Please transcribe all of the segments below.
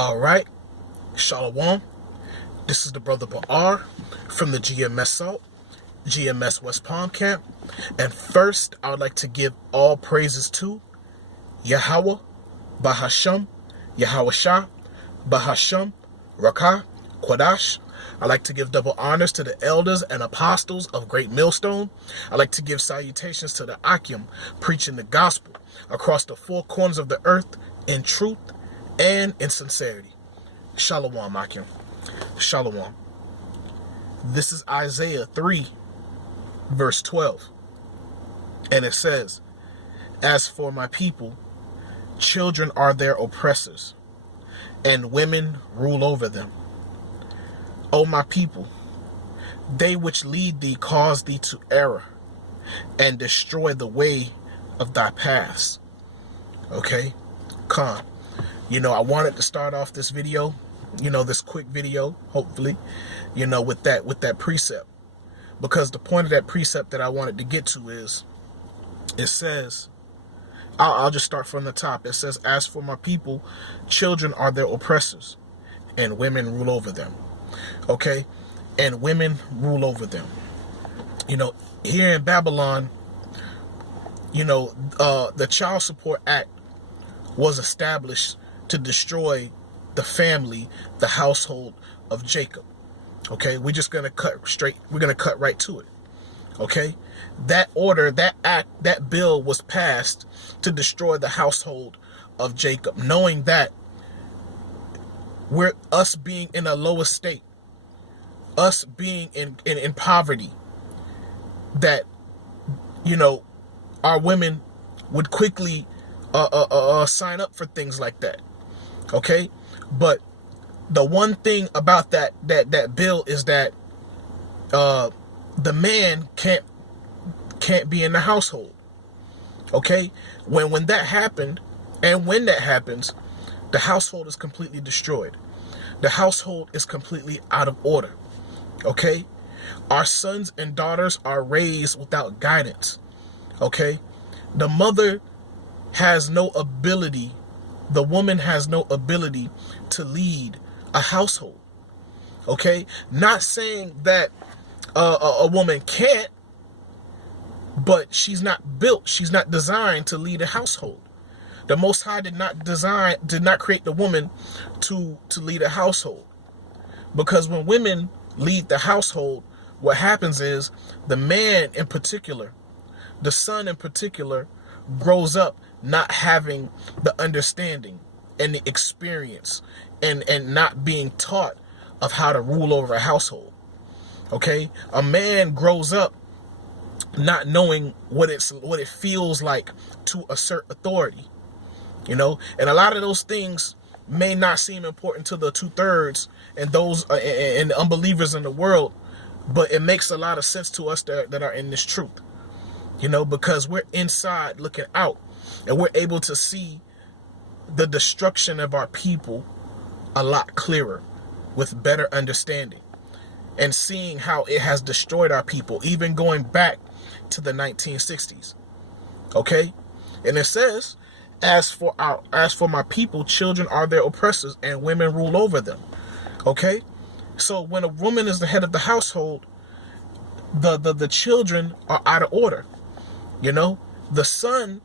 All right, Shalom. This is the brother Ba'ar from the GMS Salt, GMS West Palm Camp. And first, I would like to give all praises to Yahweh, Bahasham, Yahweh Shah, Bahasham, Rakah, Quadash. I'd like to give double honors to the elders and apostles of Great Millstone. I'd like to give salutations to the Akim, preaching the gospel across the four corners of the earth in truth and in sincerity. Shalom, Akim. Shalom. This is Isaiah 3, verse 12. And it says, "As for my people, children are their oppressors, and women rule over them. O my people, they which lead thee cause thee to error, and destroy the way of thy paths." Okay, Khan. I wanted to start off this video, this quick video, hopefully, with that precept. Because the point of that precept that I wanted to get to is, it says, I'll just start from the top. It says, "As for my people, children are their oppressors, and women rule over them." Okay? And women rule over them. Here in Babylon, the Child Support Act was established to destroy the family, the household of Jacob. Okay? We're just going to cut right to it. Okay? That order, that act, that bill was passed to destroy the household of Jacob, knowing that us being in a lower state, us being in poverty, that, our women would quickly sign up for things like that. Okay? But the one thing about that bill is that the man can't be in the household. Okay? When that happened, and when that happens, the household is completely destroyed. The household is completely out of order. Okay? Our sons and daughters are raised without guidance. Okay? The mother has no ability, the woman has no ability to lead a household. Okay? Not saying that a woman can't, but she's not built, she's not designed to lead a household. The Most High did not create the woman to lead a household. Because when women lead the household, what happens is the man in particular, the son in particular, grows up not having the understanding and the experience and not being taught of how to rule over a household. Okay? A man grows up not knowing what it feels like to assert authority. And a lot of those things may not seem important to the 2/3 and those and the unbelievers in the world, but it makes a lot of sense to us that are in this truth. Because we're inside looking out, and we're able to see the destruction of our people a lot clearer, with better understanding, and seeing how it has destroyed our people, even going back to the 1960s. Okay? And it says, as for my people, children are their oppressors, and women rule over them. Okay? So when a woman is the head of the household, the children are out of order. The son,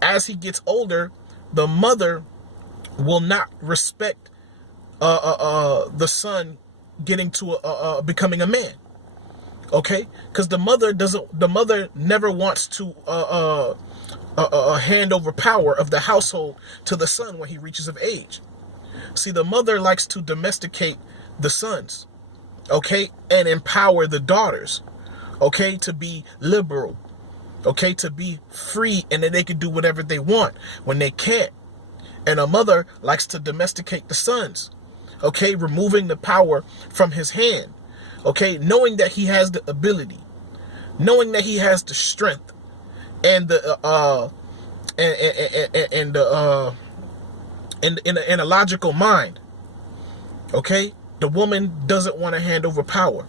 as he gets older, the mother will not respect the son getting to becoming a man. Okay? Because the mother never wants to hand over power of the household to the son when he reaches of age. See, the mother likes to domesticate the sons, okay, and empower the daughters, okay, to be liberal, okay, to be free, and that they can do whatever they want when they can't. And a mother likes to domesticate the sons, okay, removing the power from his hand, okay, knowing that he has the ability, knowing that he has the strength and the in a logical mind. Okay, the woman doesn't want to hand over power.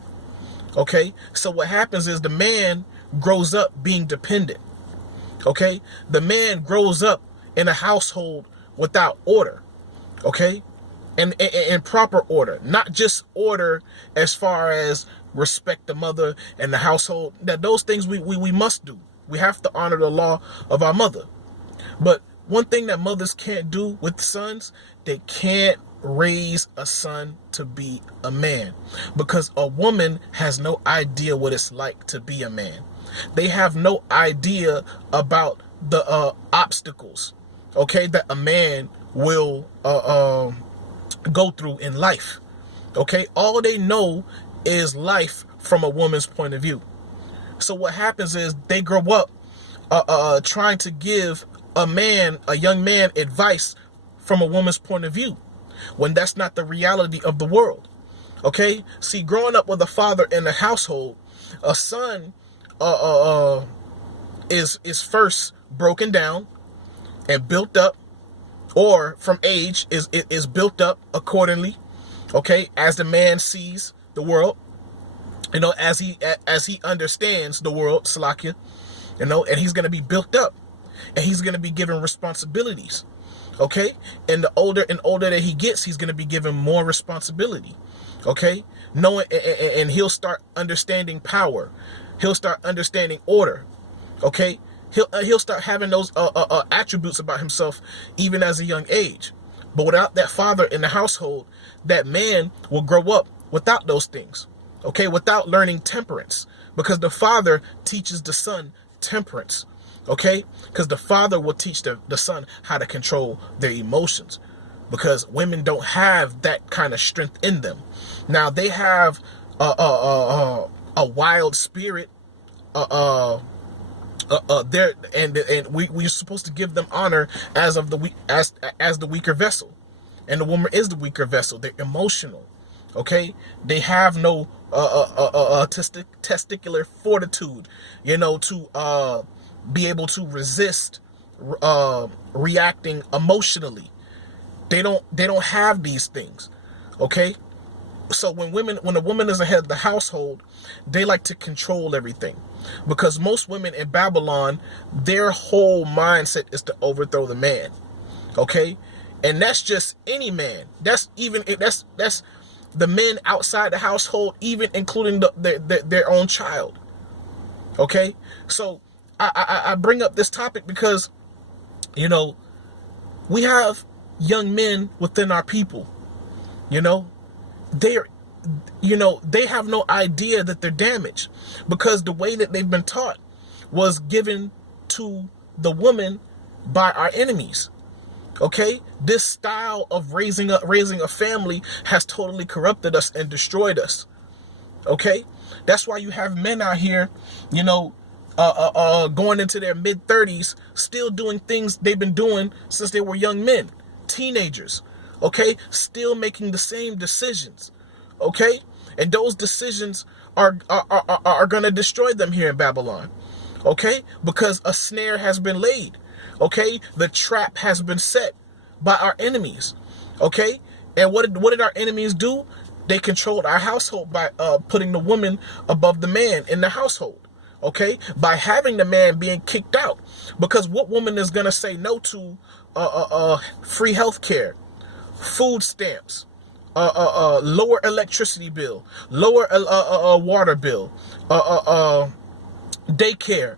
Okay, so what happens is the man grows up being dependent. Okay, the man grows up in a household without order. Okay? And in proper order, not just order as far as respect the mother and the household. That those things we must do. We have to honor the law of our mother. But one thing that mothers can't do with sons, they can't raise a son to be a man, because a woman has no idea what it's like to be a man. They have no idea about the obstacles, okay, that a man will go through in life. Okay, all they know is life from a woman's point of view. So what happens is they grow up trying to give a young man, advice from a woman's point of view, when that's not the reality of the world. Okay, see, growing up with a father in the household, a son is first broken down and built up, or from age is built up accordingly. Okay, as the man sees the world, as he understands the world, Salakia, and he's going to be built up, and he's going to be given responsibilities. Okay, and the older that he gets, he's going to be given more responsibility. Okay, knowing, and he'll start understanding power. He'll start understanding order. Okay, he'll start having those attributes about himself even as a young age. But without that father in the household, that man will grow up without those things. Okay, without learning temperance, because the father teaches the son temperance. Okay, because the father will teach the son how to control their emotions, because women don't have that kind of strength in them. Now they have a wild spirit. There and we're supposed to give them honor as of as the weaker vessel, and the woman is the weaker vessel. They're emotional. Okay, they have no testicular fortitude, to be able to resist reacting emotionally. They don't have these things. Okay, so when a woman is ahead of the household, they like to control everything, because most women in Babylon, their whole mindset is to overthrow the man. Okay, and that's just any man. That's the men outside the household, even including their own child. Okay, so I bring up this topic because we have young men within our people. They have no idea that they're damaged, because the way that they've been taught was given to the woman by our enemies. Okay, this style of raising a family has totally corrupted us and destroyed us. Okay, that's why you have men out here, going into their mid-30s, still doing things they've been doing since they were young men, teenagers. Okay, still making the same decisions. Okay, and those decisions are gonna destroy them here in Babylon. Okay, because a snare has been laid. Okay, the trap has been set by our enemies. Okay, and what did our enemies do? They controlled our household by putting the woman above the man in the household. Okay, by having the man being kicked out, because what woman is gonna say no to free health care, food stamps, lower electricity bill, lower water bill, daycare,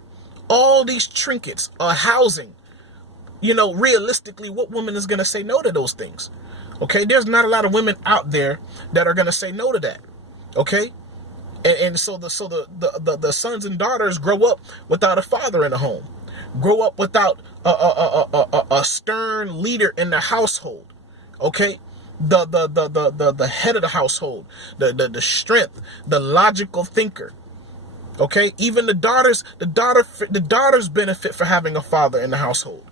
all these trinkets, housing? Realistically, what woman is going to say no to those things? Okay, there's not a lot of women out there that are going to say no to that. Okay, and so the sons and daughters grow up without a father in the home, grow up without a stern leader in the household. Okay, the head of the household, the strength, the logical thinker. Okay, even the daughters benefit for having a father in the household.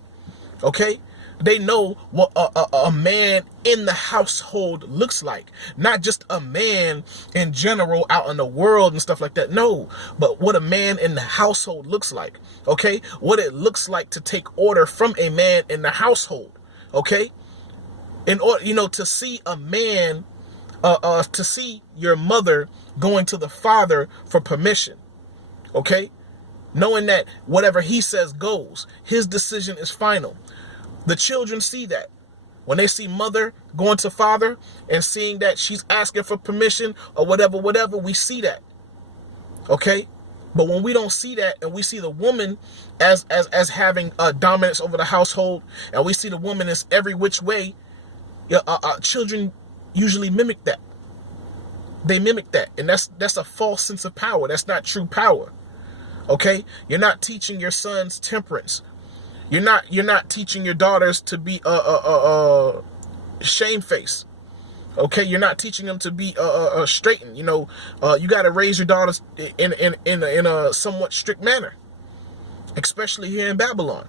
Okay, they know what a man in the household looks like, not just a man in general out in the world and stuff like that. No, but what a man in the household looks like. Okay, what it looks like to take order from a man in the household. Okay, in order, to see a man, to see your mother going to the father for permission. Okay, knowing that whatever he says goes, his decision is final. The children see that. When they see mother going to father and seeing that she's asking for permission or whatever, we see that. Okay? But when we don't see that and we see the woman as having a dominance over the household, and we see the woman as every which way, children usually mimic that. They mimic that. And that's a false sense of power. That's not true power. Okay? You're not teaching your sons temperance. You're not teaching your daughters to be shamefaced. Okay, you're not teaching them to be straightened. You got to raise your daughters in a somewhat strict manner, especially here in Babylon,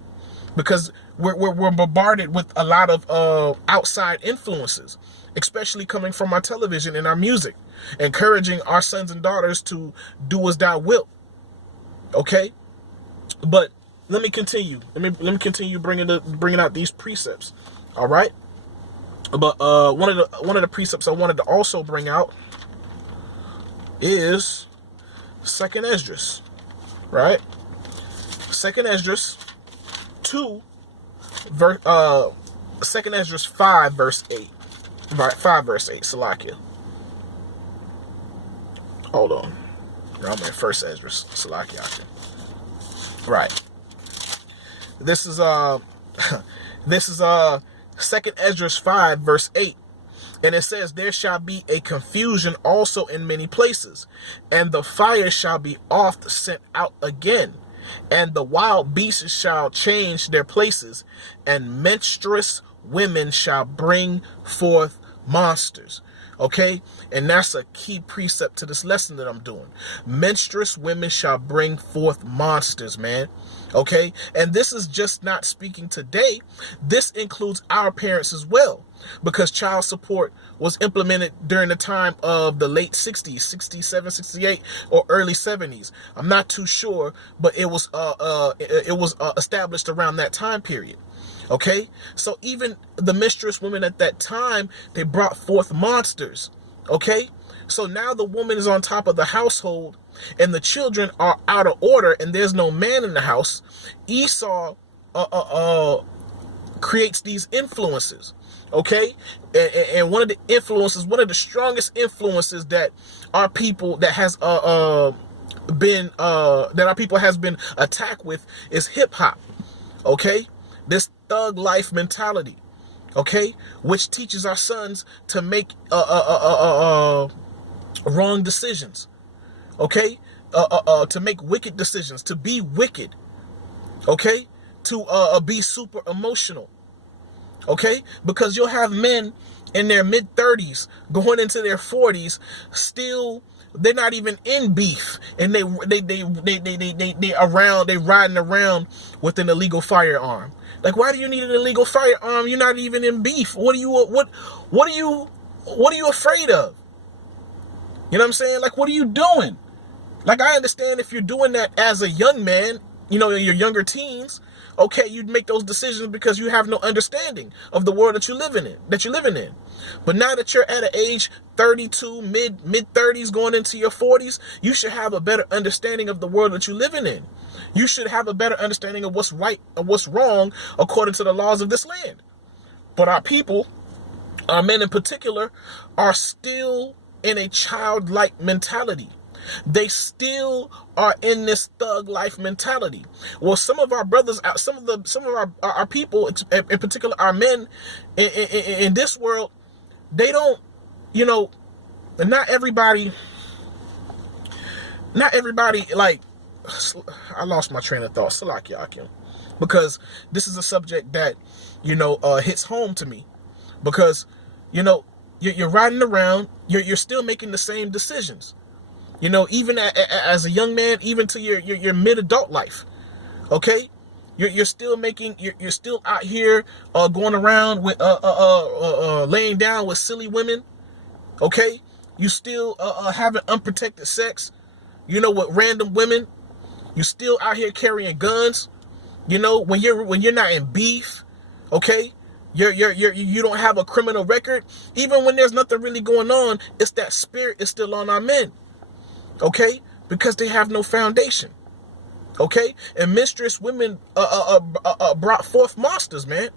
because we're bombarded with a lot of outside influences, especially coming from our television and our music, encouraging our sons and daughters to do as thou wilt. Okay, but let me continue. Let me continue bringing out these precepts. All right. But one of the precepts I wanted to also bring out is 2nd Esdras, right? 2nd Esdras 2 Esdras 5 verse 8, right? 5 verse 8. Salakia. Hold on. I'm in 1st Esdras. Salakia. Right. This is 2nd Esdras 5 verse 8, and it says, there shall be a confusion also in many places, and the fire shall be oft sent out again, and the wild beasts shall change their places, and menstruous women shall bring forth monsters. Okay, and that's a key precept to this lesson that I'm doing. Menstruous women shall bring forth monsters, man. Okay, and this is just not speaking today. This includes our parents as well, because child support was implemented during the time of the late 60s, 67, 68, or early 70s. I'm not too sure, but it was established around that time period. Okay, so even the menstruous women at that time, they brought forth monsters. Okay, so now the woman is on top of the household and the children are out of order and there's no man in the house. Esau creates these influences. Okay, and one of the strongest influences that our people has been attacked with is hip hop. Okay, this thug life mentality, okay, which teaches our sons to make wrong decisions, okay, to make wicked decisions, to be wicked, okay, to be super emotional, okay, because you'll have men in their mid-30s going into their 40s still. They're not even in beef, and they riding around with an illegal firearm. Like, why do you need an illegal firearm? You're not even in beef. What are you afraid of? You know what I'm saying? Like, what are you doing? Like, I understand if you're doing that as a young man, in your younger teens, okay, you'd make those decisions because you have no understanding of the world that you're living in. But now that you're at an age 32, mid 30s, going into your 40s, you should have a better understanding of the world that you're living in. You should have a better understanding of what's right and what's wrong according to the laws of this land. But our people, our men in particular, are still in a childlike mentality. They still are in this thug life mentality. Well, some of our brothers, some of our people, in particular our men in this world, they don't, not everybody, like, I lost my train of thought, Salakia Akim, because this is a subject that, hits home to me, because, you're riding around, you're still making the same decisions. Even as a young man, even to your mid-adult life, okay, you're still out here going around with laying down with silly women, okay. You still having unprotected sex, with random women. You still out here carrying guns, when you're not in beef, okay. You don't have a criminal record. Even when there's nothing really going on, it's that spirit is still on our men. Okay, because they have no foundation. Okay, and mistress women brought forth monsters, man.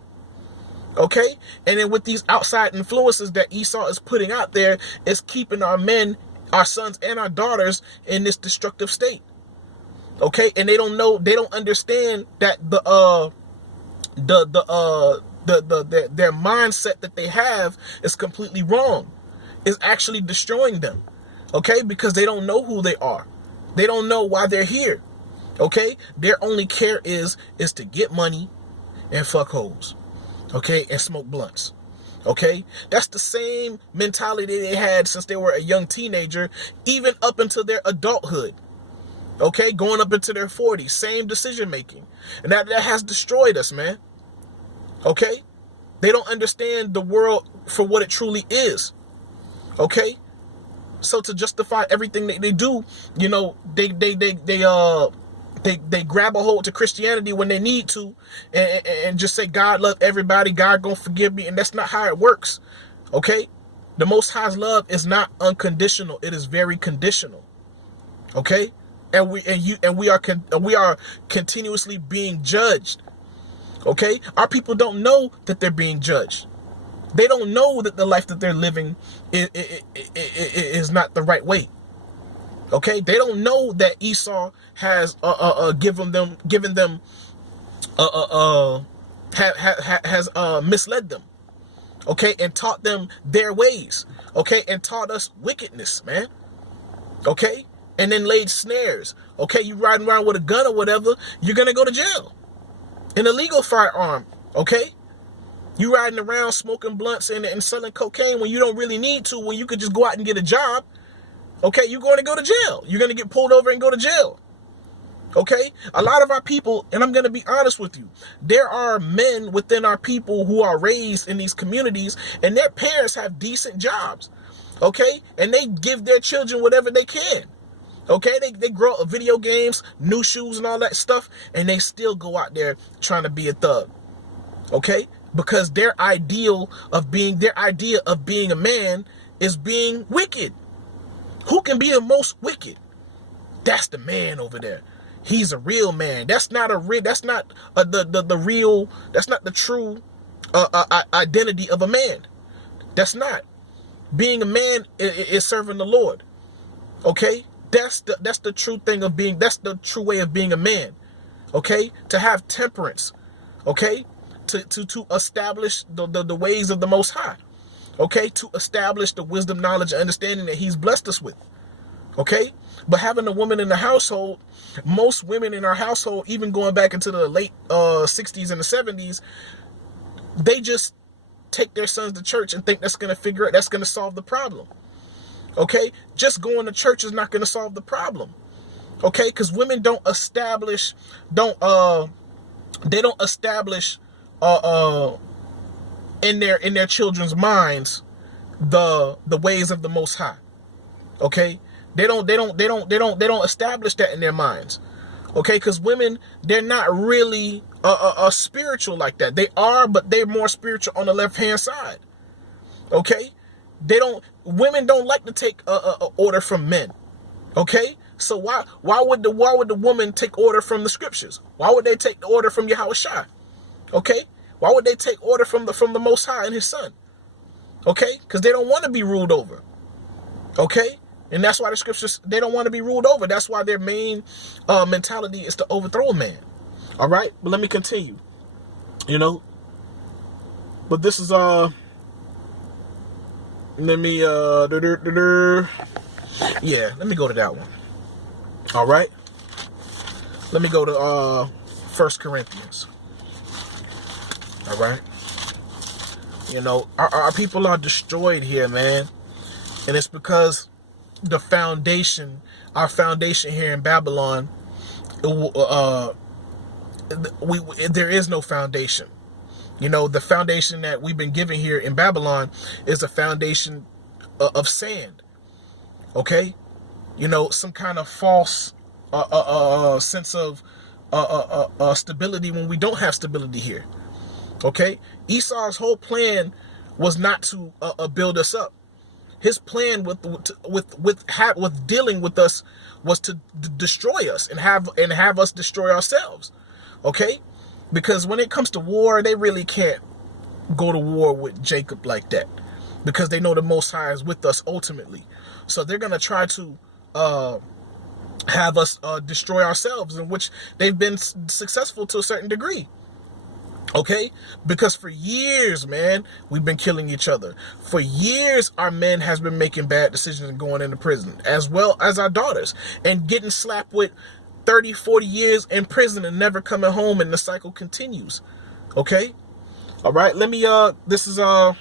Okay? And then with these outside influences that Esau is putting out there, is keeping our men, our sons and our daughters in this destructive state. Okay? And they don't know, they don't understand that their mindset that they have is completely wrong. It's actually destroying them. Okay? Because they don't know who they are. They don't know why they're here. Okay? Their only care is to get money and fuck hoes. Okay? And smoke blunts. Okay? That's the same mentality they had since they were a young teenager, even up until their adulthood. Okay? Going up into their 40s. Same decision making. And that has destroyed us, man. Okay? They don't understand the world for what it truly is. Okay? So to justify everything that they do, you know, they grab a hold to Christianity when they need to, and just say God love everybody, God gonna forgive me, and that's not how it works. Okay? The Most High's love is not unconditional; it is very conditional. Okay? And we are continuously being judged. Okay? Our people don't know that they're being judged. They don't know that the life that they're living is not the right way. Okay, they don't know that Esau has has misled them. Okay, and taught them their ways. Okay, and taught us wickedness, man. Okay, and then laid snares. Okay, you riding around with a gun or whatever, you're gonna go to jail. An illegal firearm. Okay. You riding around smoking blunts and selling cocaine when you don't really need to, when you could just go out and get a job. Okay, you're going to go to jail. You're going to get pulled over and go to jail. Okay, a lot of our people, and I'm going to be honest with you, there are men within our people who are raised in these communities and their parents have decent jobs. Okay, and they give their children whatever they can. Okay, they grow up video games, new shoes and all that stuff, and they still go out there trying to be a thug. Okay, because their idea of being a man is being wicked. Who can be the most wicked? That's the man over there. He's a real man. That's not the true identity of a man. That's not. Being a man is serving the Lord. Okay? That's the true thing of being, that's the true way of being a man. Okay? To have temperance. Okay? To establish the ways of the Most High. Okay? To establish the wisdom, knowledge, and understanding that He's blessed us with. Okay? But having a woman in the household, most women in our household, even going back into the late 60s and the 70s, they just take their sons to church and think that's going to solve the problem. Okay? Just going to church is not going to solve the problem. Okay? Because women don't establish in their children's minds the ways of the Most High. Okay? They don't establish that in their minds. Okay? Because women, they're not really spiritual like that. They are, but they're more spiritual on the left-hand side. Okay? Women don't like to take order from men. Okay? So why would the woman take order from the scriptures? Why would they take the order from Yahushua? Okay? Why would they take order from the Most High and His Son? Okay? Because they don't want to be ruled over. Okay? And that's why the scriptures, they don't want to be ruled over. That's why their main mentality is to overthrow a man. All right? But let me continue. You know? But this is, let me go to that one. All right? Let me go to 1 Corinthians. All right? You know, our people are destroyed here, man. And it's because our foundation here in Babylon, there is no foundation. You know, the foundation that we've been given here in Babylon is a foundation of sand. Okay? You know, some kind of false sense of stability when we don't have stability here. Okay? Esau's whole plan was not to build us up. His plan with dealing with us was to destroy us and have us destroy ourselves. Okay? Because when it comes to war, they really can't go to war with Jacob like that, because they know the Most High is with us ultimately. So they're going to try to have us destroy ourselves, in which they've been successful to a certain degree. Okay, because for years, man, we've been killing each other. For years, our men has been making bad decisions and going into prison, as well as our daughters, and getting slapped with 30, 40 years in prison and never coming home, and the cycle continues. Okay, all right. Let me this is 1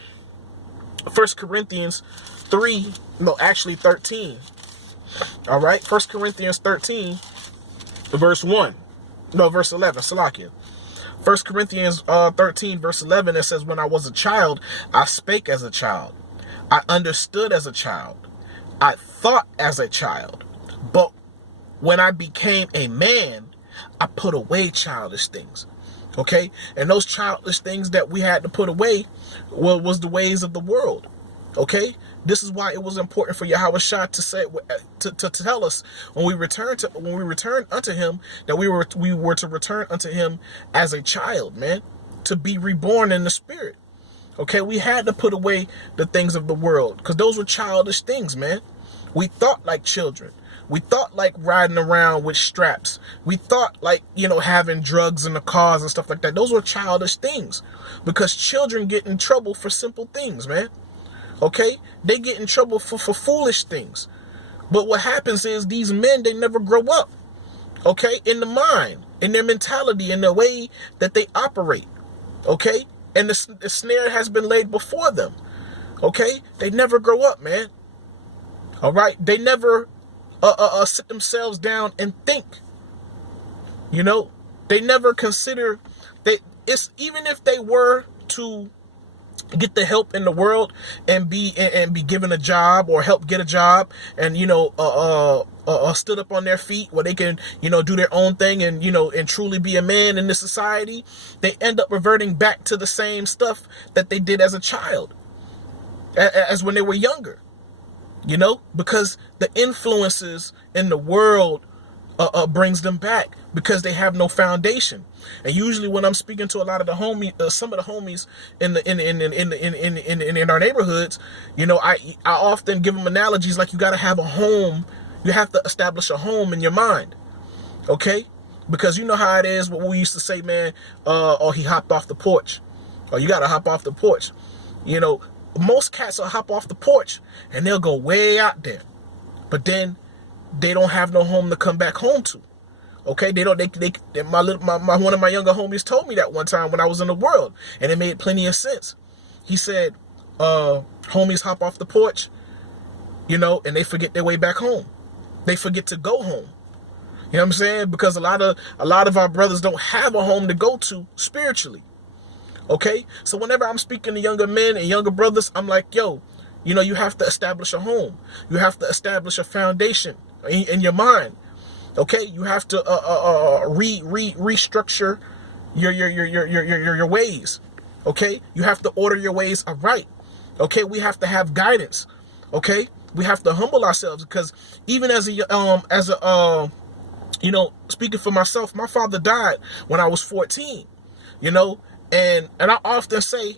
Corinthians 3, no, actually 13. All right, 1 Corinthians 13, verse 1, no, verse 11. Salakia. 1 Corinthians 13, verse 11, it says, when I was a child, I spake as a child. I understood as a child. I thought as a child. But when I became a man, I put away childish things. Okay? And those childish things that we had to put away was the ways of the world. Okay? This is why it was important for Yahushua to say, to tell us when we return unto him, that we were to return unto him as a child, man, to be reborn in the spirit. Okay, we had to put away the things of the world, because those were childish things, man. We thought like children. We thought like riding around with straps. We thought like, having drugs in the cars and stuff like that. Those were childish things, because children get in trouble for simple things, man. Okay, they get in trouble for foolish things. But what happens is these men, they never grow up. Okay, in the mind, in their mentality, in the way that they operate. Okay, and the snare has been laid before them. Okay, they never grow up, man. All right, they never sit themselves down and think. They never consider even if they were to get the help in the world and be given a job, or help get a job, and stood up on their feet where they can do their own thing, and and truly be a man in this society, they end up reverting back to the same stuff that they did as a child, as when they were younger, because the influences in the world brings them back, because they have no foundation. And usually when I'm speaking to a lot of the homies, some of the homies in our neighborhoods, I often give them analogies like, you got to have a home. You have to establish a home in your mind. Okay? Because you know how it is, what we used to say, man, he hopped off the porch. Or you got to hop off the porch. Most cats will hop off the porch and they'll go way out there. But then they don't have no home to come back home to. Okay, one of my younger homies told me that one time when I was in the world, and it made plenty of sense. He said, homies hop off the porch, and they forget their way back home. They forget to go home. You know what I'm saying? Because a lot of our brothers don't have a home to go to spiritually. Okay, so whenever I'm speaking to younger men and younger brothers, I'm like, yo, you have to establish a home. You have to establish a foundation in your mind. Okay, you have to restructure your ways. Okay, you have to order your ways aright. Okay, we have to have guidance. Okay, we have to humble ourselves, because even speaking for myself, my father died when I was 14. And I often say,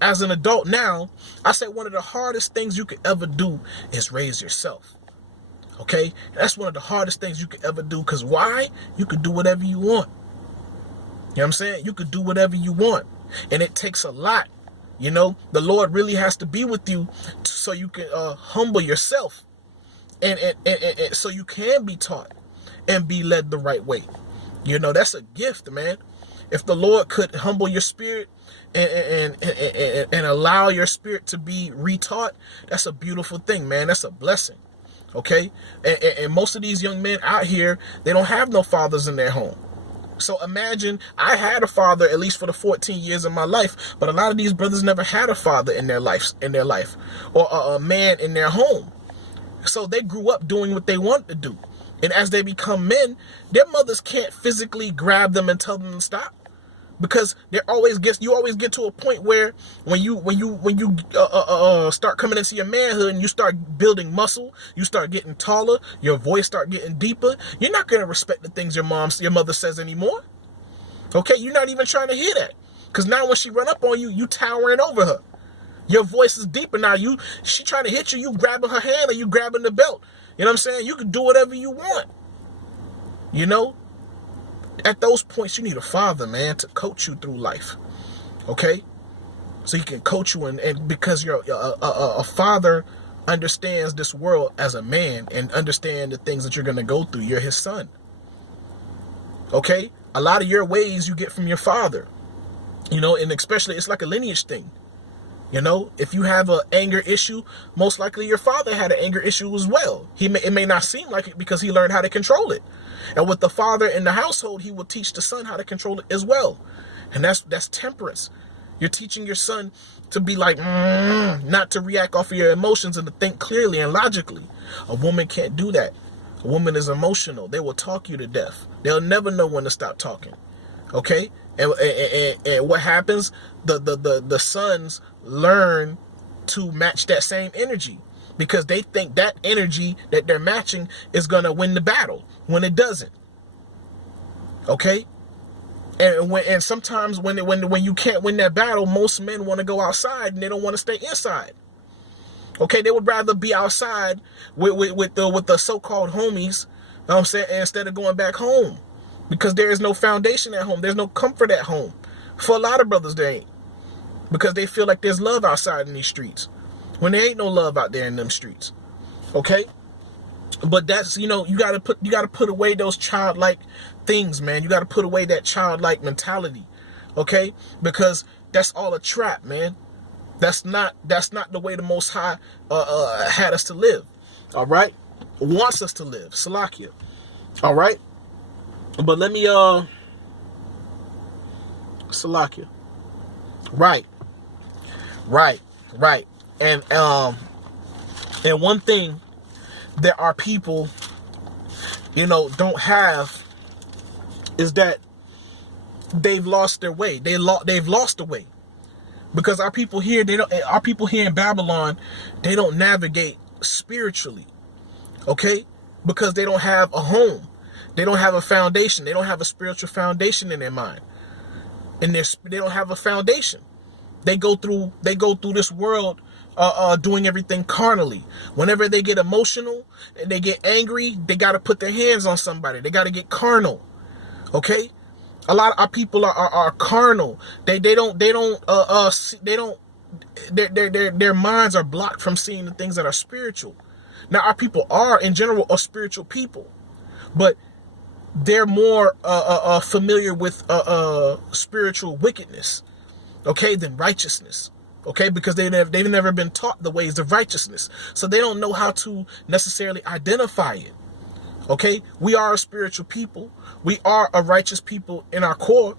as an adult now, I say one of the hardest things you could ever do is raise yourself. Okay, that's one of the hardest things you could ever do, because why? You could do whatever you want. You know what I'm saying? You could do whatever you want, and it takes a lot. The Lord really has to be with you so you can humble yourself, and so you can be taught and be led the right way. That's a gift, man. If the Lord could humble your spirit and allow your spirit to be retaught, that's a beautiful thing, man. That's a blessing. Okay, and most of these young men out here, they don't have no fathers in their home. So imagine, I had a father at least for the 14 years of my life, but a lot of these brothers never had a father in their life, or a man in their home. So they grew up doing what they wanted to do, and as they become men, their mothers can't physically grab them and tell them to stop. Because you always get to a point where when you start coming into your manhood and you start building muscle, you start getting taller, your voice start getting deeper, you're not going to respect the things your mother says anymore. Okay, you're not even trying to hear that, Because now when she run up on you, you towering over her. Your voice is deeper now. She trying to hit you, you grabbing her hand or you grabbing the belt. You know what I'm saying? You can do whatever you want. You know? At those points, you need a father, man, to coach you through life. Okay? So he can coach you, and because you're a father understands this world as a man and understand the things that you're going to go through. You're his son. Okay? A lot of your ways you get from your father. You know, and especially it's like a lineage thing. You know, if you have an anger issue, most likely your father had an anger issue as well. It may not seem like it because he learned how to control it. And with the father in the household, he will teach the son how to control it as well. And that's temperance. You're teaching your son to be like, not to react off of your emotions and to think clearly and logically. A woman can't do that. A woman is emotional. They will talk you to death. They'll never know when to stop talking. Okay? And what happens? The sons learn to match that same energy because they think that energy that they're matching is going to win the battle when it doesn't. Okay? And sometimes when you can't win that battle, most men want to go outside and they don't want to stay inside. Okay, they would rather be outside with the so-called homies, you know what I'm saying, instead of going back home. Because there is no foundation at home. There's no comfort at home. For a lot of brothers, there ain't. Because they feel like there's love outside in these streets. When there ain't no love out there in them streets. Okay? But that's, you know, you gotta put away those childlike things, man. You gotta put away that childlike mentality. Okay? Because that's all a trap, man. That's not the way the Most High had us to live. Alright? Wants us to live. Salakia. Alright? But let me Salakia. Right. And one thing that our people, you know, don't have is that they've lost their way. They've lost the way. Because our people here in Babylon, they don't navigate spiritually. Okay? Because they don't have a home. They don't have a foundation. They don't have a spiritual foundation in their mind. And they don't have a foundation. They go through this world doing everything carnally. Whenever they get emotional and they get angry, they got to put their hands on somebody. They got to get carnal. Okay? A lot of our people are carnal. Their minds are blocked from seeing the things that are spiritual. Now our people are in general a spiritual people, but they're more familiar with spiritual wickedness, okay, than righteousness, okay, because they've never been taught the ways of righteousness, so they don't know how to necessarily identify it. Okay, we are a spiritual people, we are a righteous people in our core,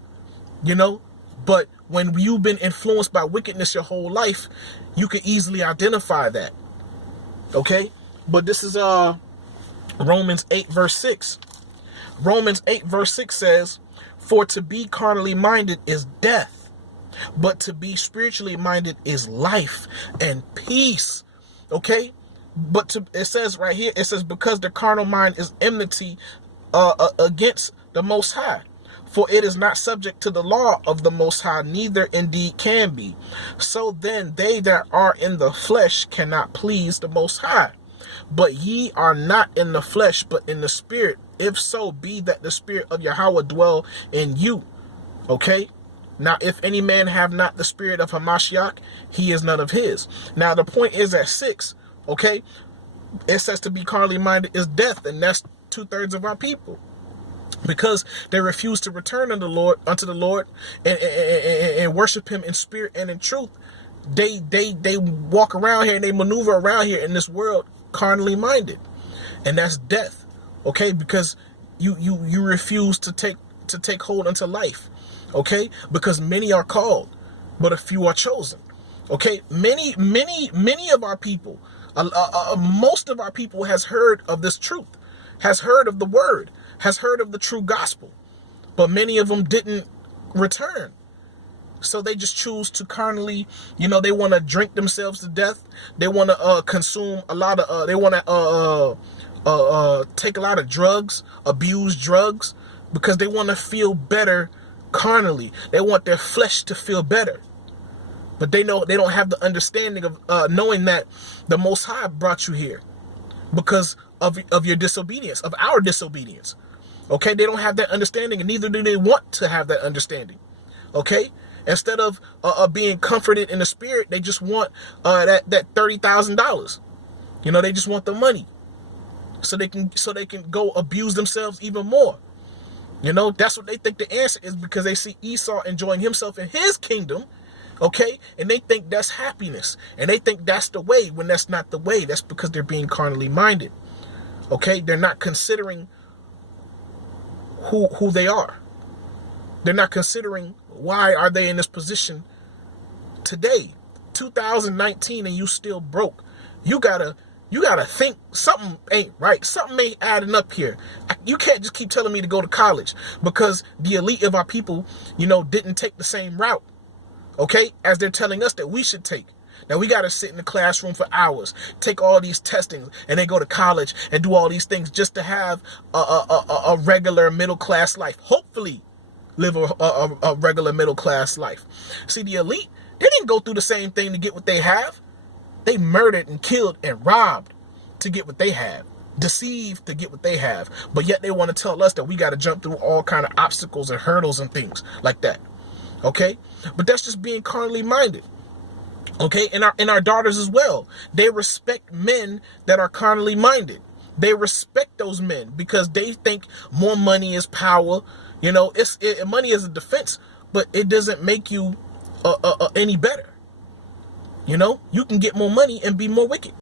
you know, but when you've been influenced by wickedness your whole life, you can easily identify that. Okay, but this is Romans 8 verse 6. Romans 8 verse 6 says, "For to be carnally minded is death, but to be spiritually minded is life and peace." Okay? But it says right here, it says, because the carnal mind is enmity against the Most High. For it is not subject to the law of the Most High, neither indeed can be. So then they that are in the flesh cannot please the Most High. But ye are not in the flesh, but in the spirit, if so be that the spirit of Yahweh dwell in you. Okay? Now, if any man have not the spirit of Hamashiach, he is none of his. Now, the point is at 6, okay? It says to be carnally minded is death, and that's 2/3 of our people. Because they refuse to return unto the Lord and worship him in spirit and in truth. They walk around here and they maneuver around here in this world carnally minded. And that's death. Okay? Because you refuse to take hold unto life. Okay? Because many are called, but a few are chosen. Okay? Many of our people, most of our people has heard of this truth, has heard of the word, has heard of the true gospel, but many of them didn't return. So they just choose to carnally, they want to drink themselves to death. They want to consume a lot of, they want to take a lot of drugs, abuse drugs, because they want to feel better carnally. They want their flesh to feel better. But they know they don't have the understanding of knowing that the Most High brought you here because of your disobedience, of our disobedience. Okay, they don't have that understanding, and neither do they want to have that understanding. Okay, instead of being comforted in the spirit, they just want that $30,000. You know, they just want the money, so they can go abuse themselves even more. You know, that's what they think the answer is, because they see Esau enjoying himself in his kingdom. Okay, and they think that's happiness, and they think that's the way, when that's not the way. That's because they're being carnally minded. Okay, they're not considering who they are. They're not considering why are they in this position today, 2019, and you still broke. You gotta think something ain't right. Something ain't adding up here. You can't just keep telling me to go to college because the elite of our people, you know, didn't take the same route. Okay, as they're telling us that we should take. Now we got to sit in the classroom for hours, take all these testings, and then go to college and do all these things just to have a regular middle class life. Hopefully live a regular middle class life. See, the elite, they didn't go through the same thing to get what they have. They murdered and killed and robbed to get what they have, deceived to get what they have. But yet they want to tell us that we got to jump through all kind of obstacles and hurdles and things like that. Okay, but that's just being carnally minded. Okay, and our daughters as well. They respect men that are carnally minded. They respect those men because they think more money is power. You know, money is a defense, but it doesn't make you any better. You know, you can get more money and be more wicked.